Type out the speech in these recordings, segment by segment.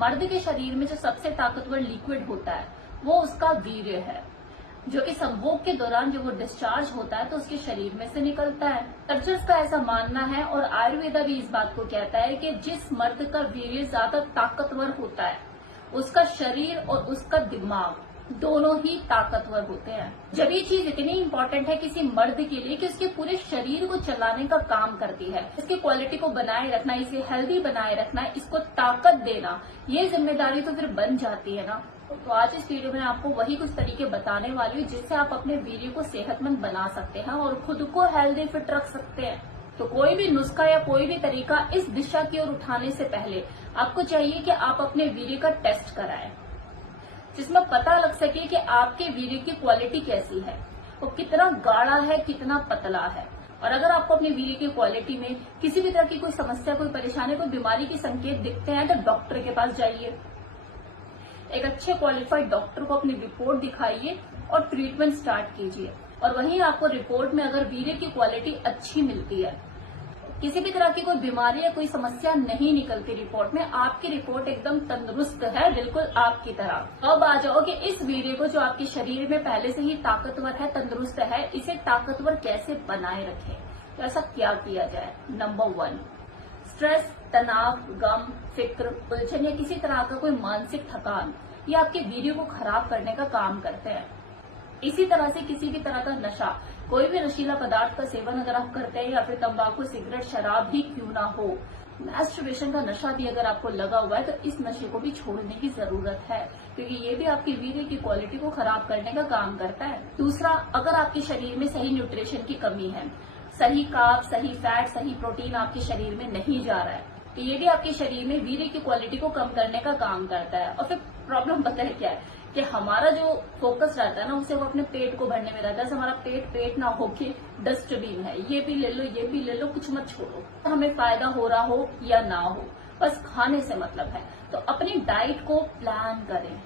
मर्द के शरीर में जो सबसे ताकतवर लिक्विड होता है वो उसका वीर्य है, जो कि संभोग के दौरान जब वो डिस्चार्ज होता है तो उसके शरीर में से निकलता है। सर्जर्स का ऐसा मानना है और आयुर्वेदा भी इस बात को कहता है कि जिस मर्द का वीर्य ज्यादा ताकतवर होता है उसका शरीर और उसका दिमाग दोनों ही ताकतवर होते हैं। जब ये चीज इतनी इंपॉर्टेंट है किसी मर्द के लिए कि उसके पूरे शरीर को चलाने का काम करती है, इसकी क्वालिटी को बनाए रखना, इसे हेल्दी बनाए रखना, इसको ताकत देना, ये जिम्मेदारी तो फिर बन जाती है ना। तो आज इस वीडियो में आपको वही कुछ तरीके बताने वाली हूँ जिससे आप अपने वीर्य को सेहतमंद बना सकते हैं और खुद को हेल्दी फिट रख सकते हैं। तो कोई भी नुस्खा या कोई भी तरीका इस दिशा की ओर उठाने से पहले आपको चाहिए कि आप अपने वीर्य का टेस्ट कराएं, जिसमें पता लग सके कि आपके वीर्य की क्वालिटी कैसी है, वो कितना गाढ़ा है, कितना पतला है। और अगर आपको अपने वीर्य की क्वालिटी में किसी भी तरह की कोई समस्या, कोई परेशानी, कोई बीमारी के संकेत दिखते हैं तो डॉक्टर के पास जाइए, एक अच्छे क्वालिफाइड डॉक्टर को अपनी रिपोर्ट दिखाइए और ट्रीटमेंट स्टार्ट कीजिए। और वहीं आपको रिपोर्ट में अगर वीर्य की क्वालिटी अच्छी मिलती है, किसी भी तरह की कोई बीमारी या कोई समस्या नहीं निकलती रिपोर्ट में, आपकी रिपोर्ट एकदम तंदुरुस्त है, बिल्कुल आपकी तरह। अब आ जाओ कि इस वीर्य को जो आपके शरीर में पहले से ही ताकतवर है, तंदुरुस्त है, इसे ताकतवर कैसे बनाए रखें। तो ऐसा क्या किया जाए। नंबर 1, स्ट्रेस, तनाव, गम, फिक्र, उलझन या किसी तरह का कोई मानसिक थकान, ये आपके वीर्य को खराब करने का काम करते हैं। इसी तरह से किसी भी तरह का नशा, कोई भी नशीला पदार्थ का सेवन अगर आप करते हैं या फिर तंबाकू, सिगरेट, शराब ही क्यों ना हो, मैस्टरबेशन का नशा भी अगर आपको लगा हुआ है तो इस नशे को भी छोड़ने की जरूरत है, क्योंकि ये भी आपकी वीर्य की क्वालिटी को खराब करने का काम करता है। दूसरा, अगर आपके शरीर में सही न्यूट्रिशन की कमी है, सही कार्ब, सही फैट, सही प्रोटीन आपके शरीर में नहीं जा रहा है, तो ये भी आपके शरीर में वीर्य की क्वालिटी को कम करने का काम करता है। और फिर प्रॉब्लम पता है क्या है कि हमारा जो फोकस रहता है ना, उसे वो अपने पेट को भरने में रहता है। हमारा पेट ना होके डस्टबिन है, ये भी ले लो, ये भी ले लो, कुछ मत छोड़ो। हमें फायदा हो रहा हो या ना हो, बस खाने से मतलब है। तो अपनी डाइट को प्लान करें,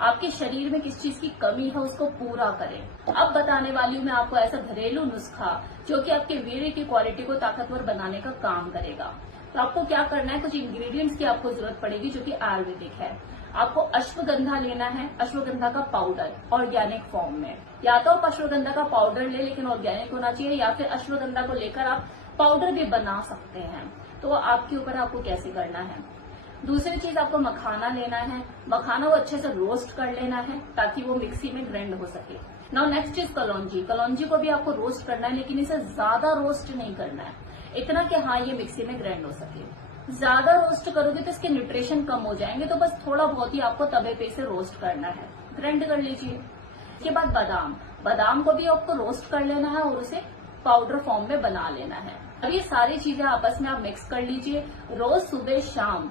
आपके शरीर में किस चीज की कमी है उसको पूरा करें। अब बताने वाली हूँ मैं आपको ऐसा घरेलू नुस्खा जो कि आपके वीर्य की क्वालिटी को ताकतवर बनाने का काम करेगा। तो आपको क्या करना है, कुछ इंग्रेडिएंट्स की आपको जरूरत पड़ेगी जो कि आयुर्वेदिक है। आपको अश्वगंधा लेना है, अश्वगंधा का पाउडर ऑर्गेनिक फॉर्म में। या तो आप अश्वगंधा का पाउडर ले, लेकिन ऑर्गेनिक होना चाहिए, या फिर अश्वगंधा को लेकर आप पाउडर भी बना सकते हैं। तो आपके ऊपर आपको कैसे करना है। दूसरी चीज, आपको मखाना लेना है। मखाना को अच्छे से रोस्ट कर लेना है ताकि वो मिक्सी में ग्राइंड हो सके। नाउ नेक्स्ट इज कलौंजी। कलौंजी को भी आपको रोस्ट करना है, लेकिन इसे ज्यादा रोस्ट नहीं करना है, इतना कि हाँ ये मिक्सी में ग्राइंड हो सके। ज्यादा रोस्ट करोगे तो इसके न्यूट्रिशन कम हो जाएंगे, तो बस थोड़ा बहुत ही आपको तवे पे से रोस्ट करना है, ग्राइंड कर लीजिए। इसके बाद बादाम को भी आपको रोस्ट कर लेना है और उसे पाउडर फॉर्म में बना लेना है। अब ये सारी चीजें आपस में आप मिक्स कर लीजिए। रोज सुबह शाम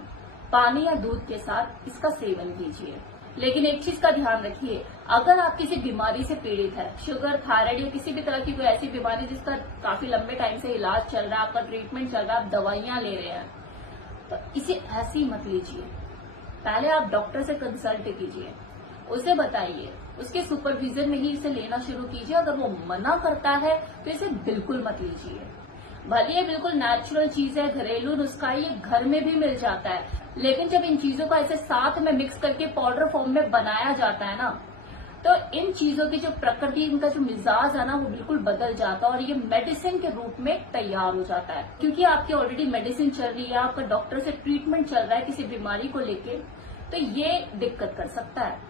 पानी या दूध के साथ इसका सेवन कीजिए। लेकिन एक चीज का ध्यान रखिए, अगर आप किसी बीमारी से पीड़ित है, शुगर, थायराइड या किसी भी तरह की कोई ऐसी बीमारी जिसका काफी लंबे टाइम से इलाज चल रहा है, आपका ट्रीटमेंट चल रहा है, आप दवाइयां ले रहे हैं, तो इसे ऐसे ही मत लीजिए। पहले आप डॉक्टर से कंसल्ट कीजिए, उसे बताइए, उसके सुपरविजन में ही इसे लेना शुरू कीजिए। अगर वो मना करता है तो इसे बिल्कुल मत लीजिए। भले ये बिल्कुल नेचुरल चीज है, घरेलू नुस्खा, ये घर में भी मिल जाता है, लेकिन जब इन चीजों को ऐसे साथ में मिक्स करके पाउडर फॉर्म में बनाया जाता है ना, तो इन चीजों की जो प्रकृति, इनका जो मिजाज है ना, वो बिल्कुल बदल जाता है और ये मेडिसिन के रूप में तैयार हो जाता है। क्योंकि आपकी ऑलरेडी मेडिसिन चल रही है, आपका डॉक्टर से ट्रीटमेंट चल रहा है किसी बीमारी को लेके, तो ये दिक्कत कर सकता है।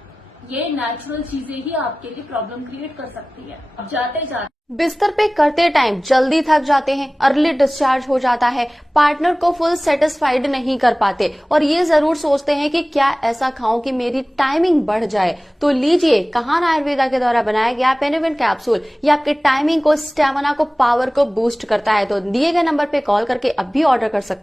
ये नेचुरल चीजें ही आपके लिए प्रॉब्लम क्रिएट कर सकती है। अब जाते जाते बिस्तर पे करते टाइम जल्दी थक जाते हैं, अर्ली डिस्चार्ज हो जाता है, पार्टनर को फुल सेटिस्फाइड नहीं कर पाते और ये जरूर सोचते हैं कि क्या ऐसा खाऊं कि मेरी टाइमिंग बढ़ जाए। तो लीजिए कहान आयुर्वेदा के द्वारा बनाया गया पेनिविन कैप्सूल, ये आपके टाइमिंग को, स्टेमिना को, पावर को बूस्ट करता है। तो दिए गए नंबर पे कॉल करके अब भी ऑर्डर कर सकते हैं।